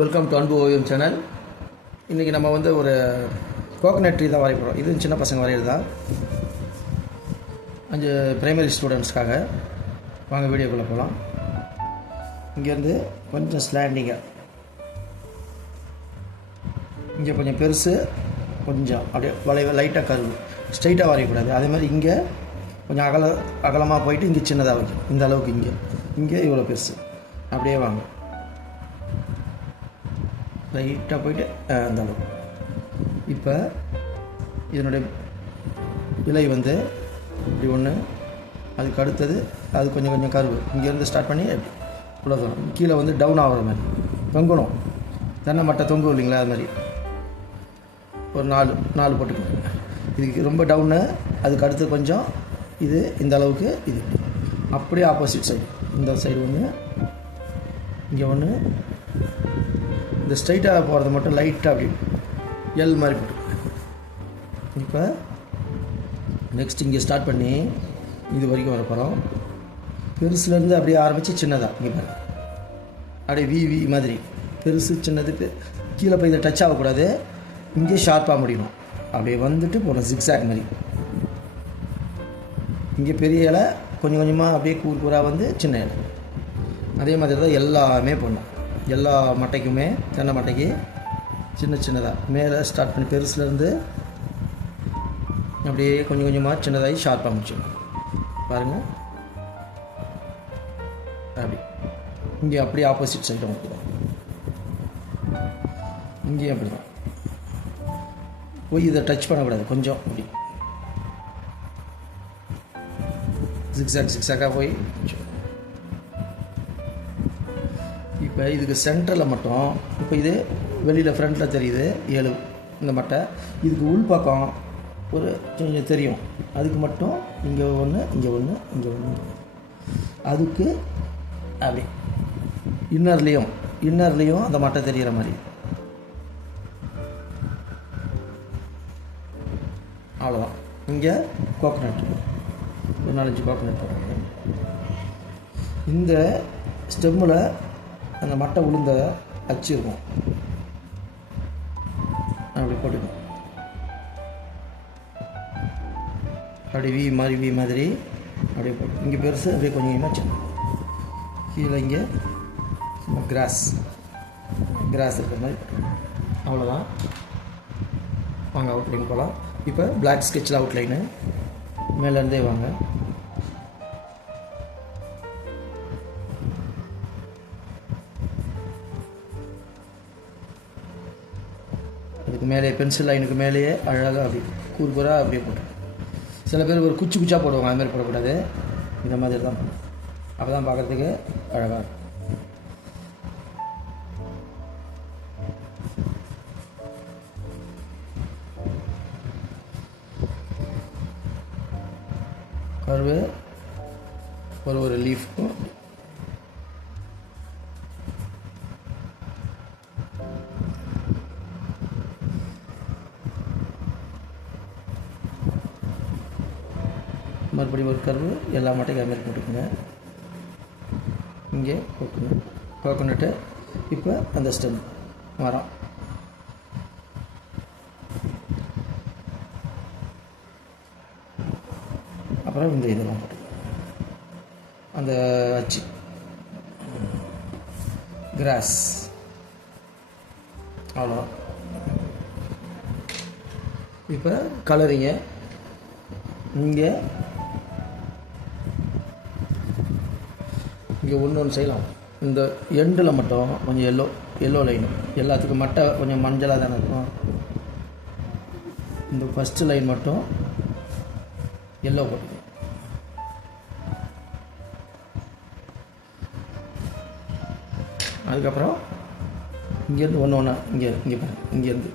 Welcome to அன்பு ஓவியம் channel. இன்றைக்கி நம்ம வந்து ஒரு கோகனட் ட்ரீ தான் வரைய போகிறோம். இது சின்ன பசங்க வரைகிறது தான், 5 பிரைமரி ஸ்டூடெண்ட்ஸ்க்காக. வாங்க வீடியோக்குள்ளே போகலாம். இங்கேருந்து கொஞ்சம் ஸ்லாண்டிங்காக, இங்கே கொஞ்சம் பெருசு, கொஞ்சம் அப்படியே வளைவு லைட்டாக கருவு, ஸ்ட்ரைட்டாக வரையக்கூடாது. அதே மாதிரி இங்கே கொஞ்சம் அகலமாக போயிட்டு இங்கே சின்னதாக வைக்கும். இந்த அளவுக்கு இங்கே இவ்வளோ பெருசு, அப்படியே வாங்க லைட்டாக போயிட்டு அந்த அளவு. இப்போ இதனுடைய விலை வந்து இப்படி ஒன்று, அதுக்கு அடுத்தது அது கொஞ்சம் கொஞ்சம் கருவு, இங்கேருந்து ஸ்டார்ட் பண்ணி இவ்வளோ தூரம் கீழே வந்து டவுன் ஆகிற மாதிரி தொங்கணும். தென்னை மட்டை தொங்கும் இல்லைங்களா, அது மாதிரி ஒரு 4 போட்டுக்கணும். இதுக்கு ரொம்ப டவுனு, அதுக்கு அடுத்து கொஞ்சம் இது இந்த அளவுக்கு, இது அப்படியே ஆப்போசிட் சைடு, இந்த சைடு ஒன்று, இங்கே ஒன்று. இந்த ஸ்ட்ரைட்டாக போகிறது மட்டும் லைட்டாக அப்படி எல் மாதிரி போட்டுக்கோங்க. இப்போ நெக்ஸ்ட் இங்கே ஸ்டார்ட் பண்ணி இது வரைக்கும் வர போகிறோம். பெருசுலேருந்து அப்படியே ஆரம்பித்து சின்னதாக, இங்கே பாருங்க, அப்படியே வி மாதிரி பெருசு சின்னதுக்கு கீழே போய் இதை டச் ஆகக்கூடாது. இங்கே ஷார்ப்பாக முடியணும். அப்படியே வந்துட்டு போகணும் ஜிக்ஸாக் மாதிரி. இங்கே பெரிய இலை, கொஞ்சம் கொஞ்சமாக அப்படியே கூறாக வந்து சின்ன இலை. அதே மாதிரி தான் எல்லாமே பண்ணணும். எல்லா மட்டைக்குமே, தென்னை மட்டைக்கு சின்னதாக மேலே ஸ்டார்ட் பண்ணி பெருசுலேருந்து அப்படியே கொஞ்சம் கொஞ்சமாக சின்னதாகி ஷார்ப்பாக முடிச்சிடணும். பாருங்கள், அப்படி இங்கே அப்படியே ஆப்போசிட் சைடு மட்டும், இங்கேயும் அப்படி தான் போய் இதை டச் பண்ணக்கூடாது. கொஞ்சம் அப்படி ஜிக்ஸாக்காக போய். இப்போ இதுக்கு சென்டரில் மட்டும், இப்போ இது வெளியில் ஃப்ரண்ட்டில் தெரியுது 7 இந்த மட்டை. இதுக்கு உள் பக்கம் ஒரு கொஞ்சம் தெரியும். அதுக்கு மட்டும் இங்கே ஒன்று, இங்கே ஒன்று, இங்கே ஒன்று. அதுக்கு அப்படி இன்னர்லேயும் அந்த மட்டை தெரிகிற மாதிரி. அவ்வளோதான். இங்கே கோகனட், ஒரு 4-5 கோகனட் போடுறாங்க. இந்த ஸ்டெம்மில் அந்த மட்டை உளுந்த அச்சு இருக்கும், அப்படி போட்டுக்கணும். அப்படி வி மாதிரி அப்படியே போட்டு இங்கே பெருசு, அப்படியே கொஞ்சம் கொஞ்சமாக சின்ன. கீழே இங்கே சும்மா கிராஸ் இருக்கிற மாதிரி. அவ்வளோதான். வாங்க அவுட்லைன் போகலாம். இப்போ பிளாக் ஸ்கெட்சில் அவுட்லைனு மேலேருந்தே வாங்க. அதுக்கு மேலே பென்சில் லைனுக்கு மேலேயே அழகாக அப்படி கூறுகூறாக அப்படியே போட்டு. சில பேர் ஒரு குச்சாக போடுவாங்க, அதுமாதிரி போடக்கூடாது. இந்த மாதிரி தான் போடணும். அப்போ தான் பார்க்குறதுக்கு அழகாக இருக்கும். கருவு ஒரு லீஃப்க்கும் மறுபடியும் ஒரு கருவு, எல்லா மட்டையும் அதுமாதிரி போட்டுக்கோங்க. இங்கே கோகனட்டு. இப்போ அந்த ஸ்டெம் மரம், அப்புறம் இந்த இதெல்லாம் போட்டு அந்த அச்சு கிராஸ். அவ்வளோ. இப்போ கலரிங்க இங்கே ஒன்று செய்யலாம். இந்த எண்டில் மட்டும் கொஞ்சம் எல்லோ லைனு, எல்லாத்துக்கும் மட்டை கொஞ்சம் மஞ்சளாக தானே இருக்கும். இந்த ஃபஸ்ட்டு லைன் மட்டும் எல்லோ போட்டு, அதுக்கப்புறம் இங்கேருந்து ஒன்று இங்கே பாருங்க, இங்கேருந்து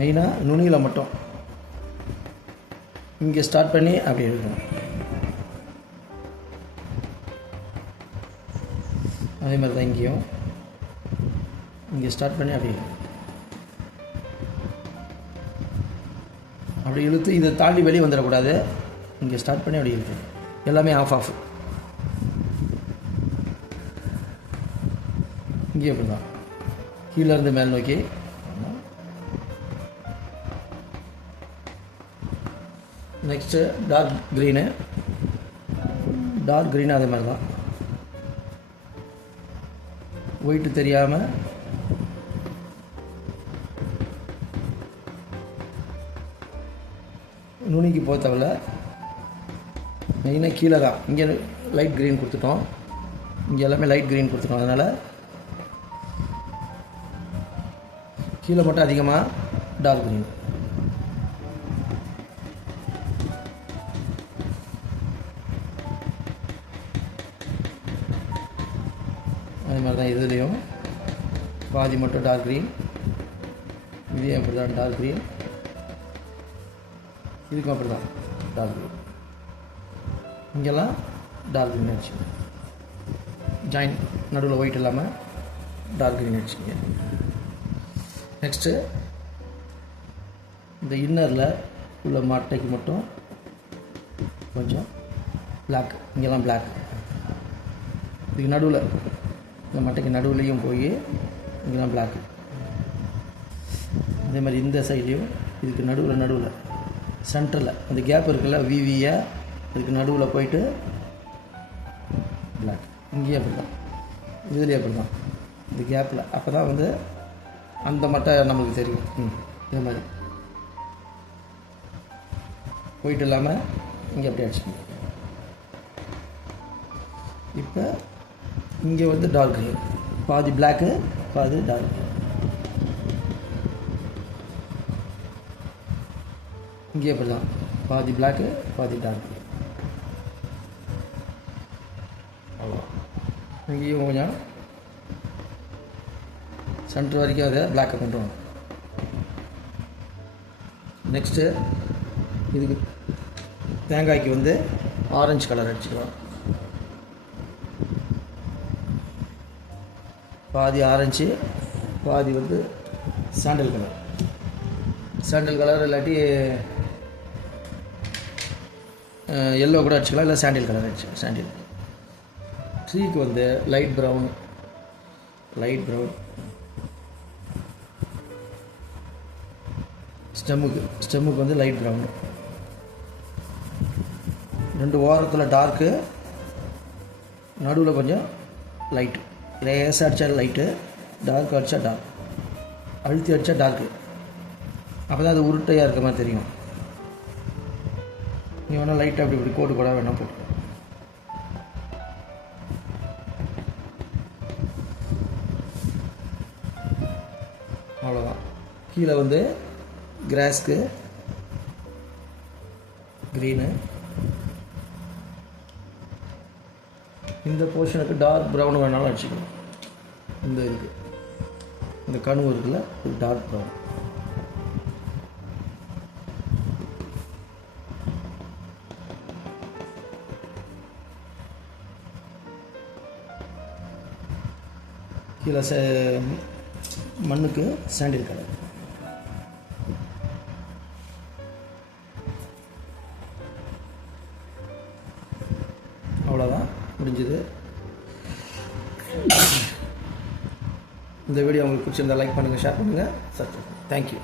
மெயினாக நுனியில் மட்டும் இங்கே ஸ்டார்ட் பண்ணி அப்படி எடுக்கணும். அதே மாதிரி தான் இங்கேயும் இங்கே ஸ்டார்ட் பண்ணி அப்படி அப்படி இழுத்து இதை தாண்டி வெளியே வந்துடக்கூடாது. இங்கே ஸ்டார்ட் பண்ணி அப்படி இழுத்து எல்லாமே ஆஃப் இங்கேயும் அப்படி தான், கீழேருந்து மேல் நோக்கி. Next dark green, dark green அதே மாதிரி தான், ஒயிட்டு தெரியாமல் நுனிக்கு போக தேவையில்ல, மெயினாக கீழே தான். இங்கே லைட் க்ரீன் கொடுத்துட்டோம், இங்கே எல்லாமே லைட் க்ரீன் கொடுத்துட்டோம், அதனால் கீழே மட்டும் அதிகமாக டார்க் க்ரீன். அதே மாதிரி தான் இதுலேயும் பாதி மட்டும் டார்க் க்ரீன், இதையும் அப்படி தான் டார்க் க்ரீன், இதுக்கும் அப்படி தான் டார்க் க்ரீன். இங்கெல்லாம் டார்க் க்ரீன் வச்சுக்கோங்க, ஜாயின் நடுவில் ஒயிட் இல்லாமல் டார்க் க்ரீன் வச்சுக்கோங்க. நெக்ஸ்ட்டு இந்த இன்னரில் உள்ள மட்டைக்கு மட்டும் கொஞ்சம் பிளாக், இங்கெல்லாம் பிளாக், இதுக்கு நடுவில் இந்த மட்டைக்கு நடுவுலையும் போய் இங்கெல்லாம் பிளாக்கு. அதே மாதிரி இந்த சைட்லேயும் இதுக்கு நடுவில் சென்டரில் அந்த கேப் இருக்குல்ல, விவியாக இதுக்கு நடுவில் போயிட்டு பிளாக். இங்கேயும் அப்படி தான், இதுலேயும் அப்படி தான், இந்த கேப்பில். அப்போ தான் வந்து அந்த மட்டை நம்மளுக்கு தெரியும். இதே மாதிரி போயிட்டு இல்லாமல் இங்கே அப்படி அடிச்சுக்கணும். இப்போ இங்கே வந்து டார்க் க்ரீன், பாதி பிளாக்கு பாதி டார்க். இங்கே அப்படி தான், பாதி பிளாக்கு பாதி டார்க். அவ்வளோ. இங்கேயும் கொஞ்சம் சென்டர் வரைக்கும் அதை பிளாக்கை கொண்டு வரணும். நெக்ஸ்ட்டு இதுக்கு தேங்காய்க்கு வந்து ஆரஞ்சு கலர் அடிச்சுக்கலாம், பாதி ஆரஞ்சு பாதி வந்து சாண்டல் கலர். சாண்டல் கலர் இல்லாட்டி எல்லோ கூட அடிச்சுக்கலாம், இல்லை சாண்டில் கலர் அடிச்சுக்கலாம். சாண்டில் ட்ரீக்கு வந்து லைட் ப்ரௌன், ஸ்டெம்முக்கு வந்து லைட் ப்ரௌன். ரெண்டு ஓரத்தில் டார்க்கு, நடுவில் கொஞ்சம் லைட்டு. லேசாக அடித்தா லைட்டு, டார்க் அடித்தா டார்க், அழுத்தி அடித்தா டார்க்கு. அப்போ தான் அது உருட்டையாக இருக்க மாதிரி தெரியும். நீ வேணால் லைட்டாக அப்படி இப்படி கோடு கூட வேணால் போட்டு. அவ்வளோதான். கீழே வந்து கிராஸ்க்கு க்ரீனு, இந்த போர்ஷனுக்கு டார்க் ப்ரௌன் வேணாலும் அடிச்சுக்கணும். இந்த இருக்குது, இந்த கனவு இருக்குல்ல, இது டார்க் ப்ரௌன். கீழே மண்ணுக்கு சாண்டில் கலர். அவ்வளோதான், முடிஞ்சது. இந்த வீடியோ உங்களுக்கு பிடிச்சிருந்தால் லைக் பண்ணுங்கள், ஷேர் பண்ணுங்கள், சப்ஸ்கிரைப். தேங்க்யூ.